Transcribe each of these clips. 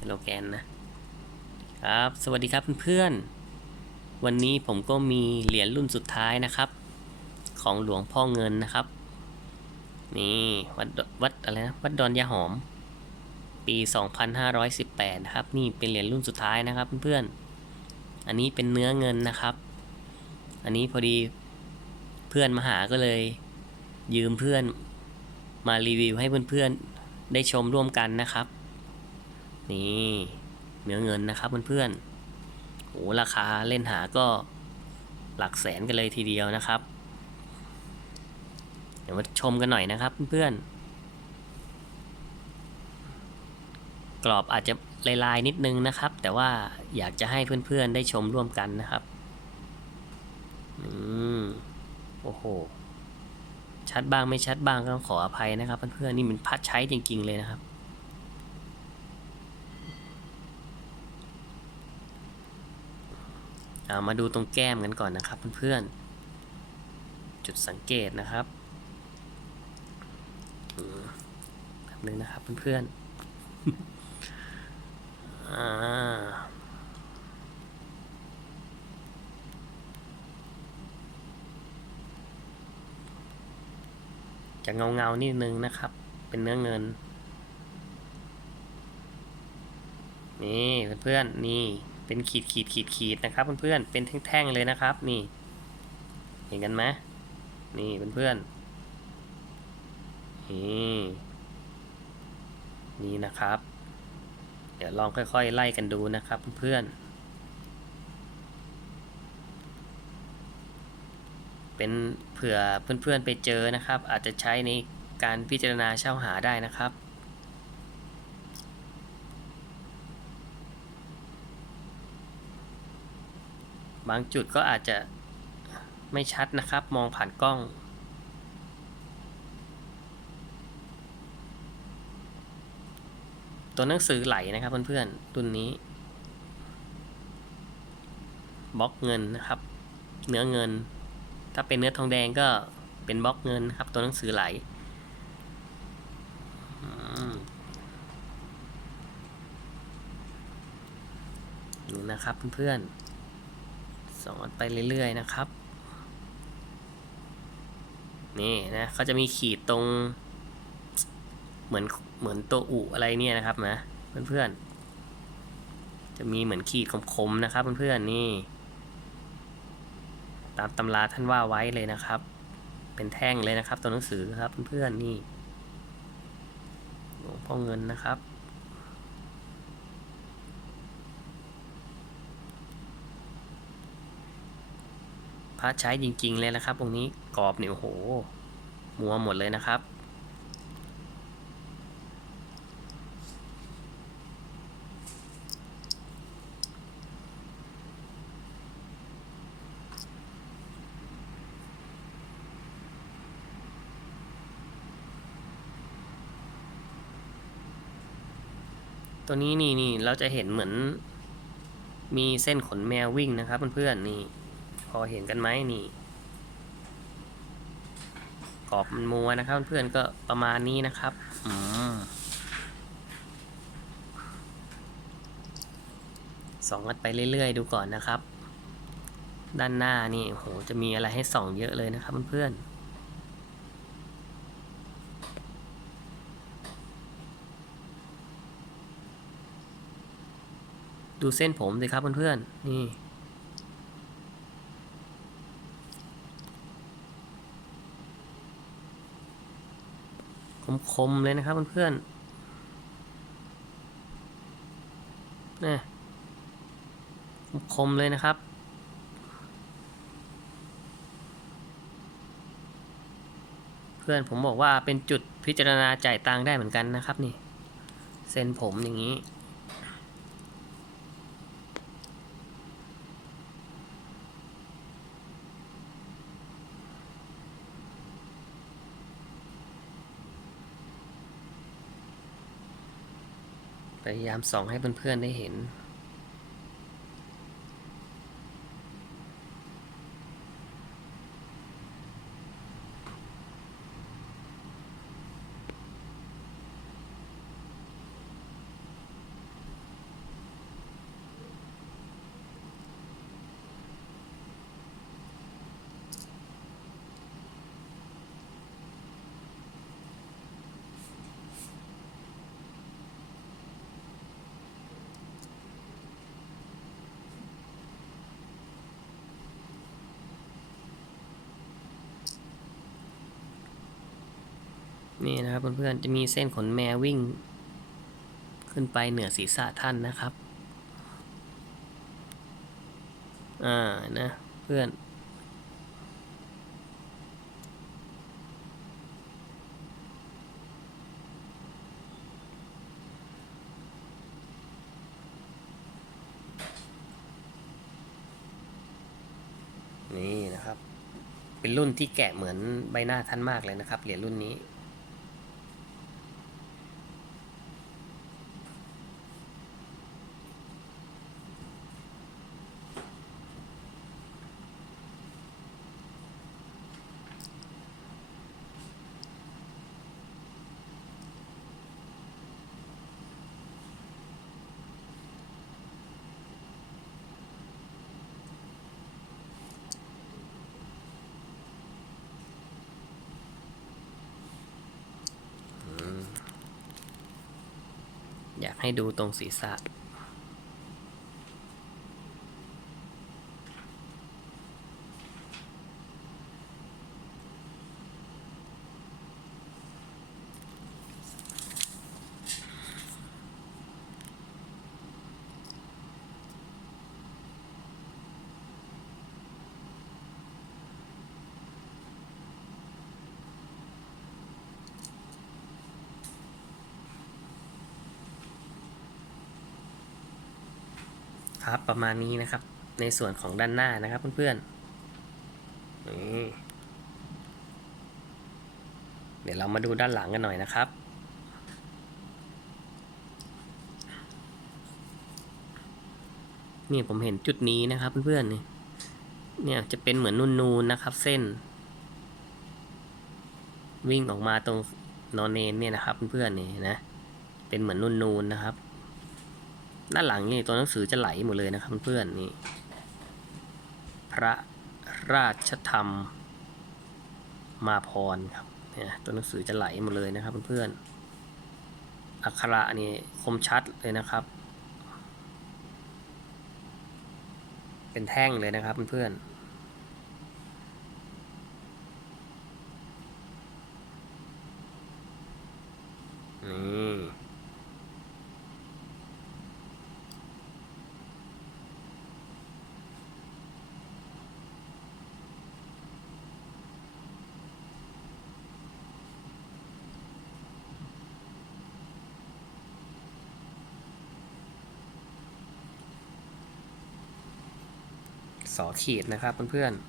สโลแกนนะครับ สวัสดีครับเพื่อนๆ วันนี้ผมก็มีเหรียญรุ่นสุดท้ายนะครับ ของหลวงพ่อเงินนะครับ นี่วัดวัดอะไรนะวัดดอนยาหอม ปี 2518นะครับ นี่เป็นเหรียญรุ่นสุดท้ายนะครับเพื่อนๆ อันนี้เป็นเนื้อเงินนะครับ อันนี้พอดีเพื่อนมาหาก็เลย ยืมเพื่อนมารีวิวให้เพื่อนๆ ได้ชมร่วมกันนะครับ นี่เนื้อเงินนะครับเพื่อนๆโอ้ราคาเล่นหาก็หลักแสนกันเลยทีเดียวนะครับ เดี๋ยวมาชมกันหน่อยนะครับเพื่อนๆกรอบอาจจะลายๆนิดนึงนะครับ แต่ว่าอยากจะให้เพื่อนๆได้ชมร่วมกันนะครับอืมโอ้โหชัดบ้างไม่ชัดบ้างก็ต้องขออภัยนะครับเพื่อนๆนี่มันพัดใช้จริง ๆเลยนะครับ เอามาดูตรงแก้มกันก่อนนะครับเพื่อนๆ จุดสังเกตนะครับแบบนึงนะครับเพื่อนๆอ่าจะเงาเงาๆนิดนึงนะครับ เป็นเนื้อเงิน นี่เพื่อนๆ นี่ เป็นขีดขีดขีดขีดนะครับเพื่อนๆเป็นแท่งๆเลยนะครับ นี่ เห็นกันไหมนี่เพื่อนๆนี่นี่นะครับ เดี๋ยวลองค่อยๆ ไล่กันดูนะครับเพื่อนๆเป็นเผื่อเพื่อนๆไปเจอนะครับ อาจจะใช้ในการพิจารณาเช่าหาได้นะครับ บางจุดก็อาจจะไม่ชัดนะครับ มองผ่านกล้อง ตัวหนังสือไหลนะครับเพื่อนๆรุ่นนี้บล็อกเงินนะครับ เนื้อเงิน ถ้าเป็นเนื้อทองแดงก็เป็นบล็อกเงินครับ ตัวหนังสือไหลนี่นะครับเพื่อนๆ สอนไปเรื่อยๆนะครับ นี่นะเขาจะมีขีดตรง เหมือนเหมือนตัวอุอะไรเนี่ยนะครับนะเพื่อนๆ จะมีเหมือนขีดคมๆนะครับเพื่อนๆนี่ ตามตำราท่านว่าไว้เลยนะครับ เป็นแท่งเลยนะครับตัวหนังสือครับเพื่อนๆนี่หลวงพ่อเงินนะครับ พระใช้จริง ๆ เลยนะครับ ตรงนี้กรอบเนี่ยโอ้โห มัวหมดเลยนะครับ ตัวนี้นี่นี่เราจะเห็นเหมือนมีเส้นขนแมววิ่งนะครับเพื่อนๆนี่ พอเห็นกันไหมนี่กรอบมันมัวนะครับ เพื่อนๆก็ประมาณนี้นะครับอืมส่องกันไปเรื่อยๆ ดูก่อนนะครับ ด้านหน้านี่โหจะมีอะไรให้ส่องเยอะเลยนะครับเพื่อนๆดูเส้นผมสิครับเพื่อนๆ นี่ คมๆเลยนะครับเพื่อนๆนี่คมๆเลยนะครับ เพื่อนผมบอกว่าเป็นจุดพิจารณาจ่ายตังค์ได้เหมือนกันนะครับนี่ เส้นผมอย่างนี้ พยายามส่องให้เพื่อนๆได้เห็นน นี่นะครับเพื่อนๆจะมีเส้นขนแมววิ่ง ขึ้นไปเหนือศีรษะท่านนะครับ อ่านะเพื่อนนี่นะครับ เป็นรุ่นที่แกะเหมือนใบหน้าท่านมากเลยนะครับ เหรียญรุ่นนี้ อยากให้ดูตรงศีรษะ ครับประมาณนี้นะครับ ในส่วนของด้านหน้านะครับเพื่อนๆเดี๋ยวเรามาดูด้านหลังกันหน่อยนะครับนี่ผมเห็นจุดนี้นะครับเพื่อนๆนี่เนี่ยจะเป็นเหมือนนูนๆนะครับ เส้น วิ่งออกมาตรงนอนเนนเนี่ยนะครับเพื่อนๆนี่นะเป็นเหมือนนูนๆนะครับ ด้านหลังนี่ตัวหนังสือจะไหลหมดเลยนะครับเพื่อนๆนี่ พระราชธรรม มาพรครับเนี่ยตัวหนังสือจะไหลหมดเลยนะครับเพื่อนๆอักขระนี่คมชัดเลยนะครับ เป็นแท่งเลยนะครับเพื่อนๆนี่ สอขีดนะครับเพื่อนๆ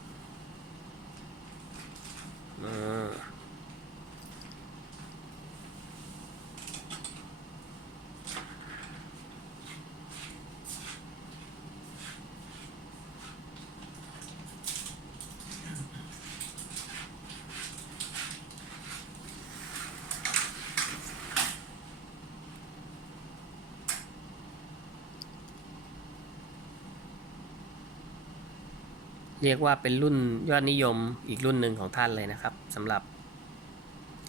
เรียกว่าเป็นรุ่นยอดนิยมอีกรุ่นหนึ่งของท่านเลยนะครับสำหรับ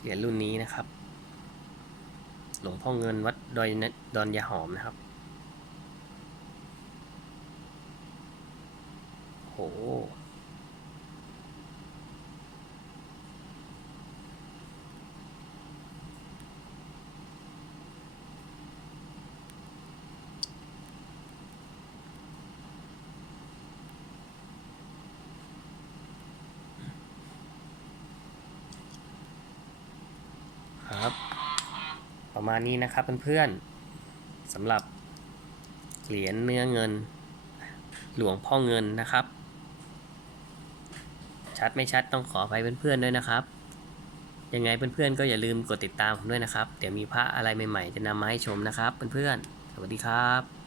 เหรียญรุ่นนี้นะครับ หลวงพ่อเงินวัดดอยนดอนยาหอมนะครับโห ครับ ประมาณนี้นะครับเพื่อนๆสำหรับเหรียญเนื้อเงิน หลวงพ่อเงินนะครับ ชัดไม่ชัดต้องขออภัยเพื่อนๆด้วยนะครับ ยังไงเพื่อนๆก็อย่าลืมกดติดตามผมด้วยนะครับ เดี๋ยวมีพระอะไรใหม่ๆ จะนำมาให้ชมนะครับเพื่อนๆสวัสดีครับ